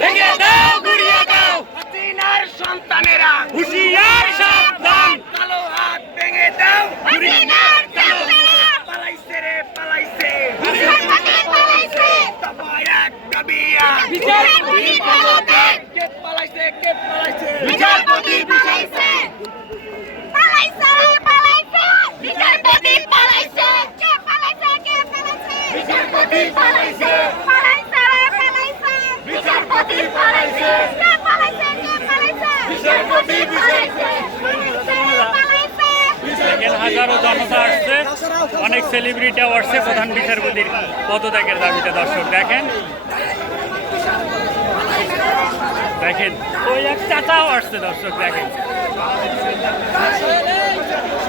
ভেঙে দাও গুড়িয়া দাও তিনার সন্তানেরা হুঁশিয়ার সন্তান কালো হাত ভেঙে দাও গুড়িয়ার পালাইছে রে পালাইছে পালাইছে তবায়াত কবিয়া বিচার গুড়ি পালাইছে কে পালাইছে কে পালাইছে বিচার পতি পালাইছে পালাইছে পালাইছে বিচার পতি পালাইছে কে পালাইছে কে পালাইছে বিচার পতি পালাইছে হাজারো জনতা আসছে অনেক সেলিব্রিটিও আসছে প্রধান বিচারপতির পদত্যাগের দাবিতে দর্শক দেখেন দেখেন ওই এক আসছে দর্শক দেখেন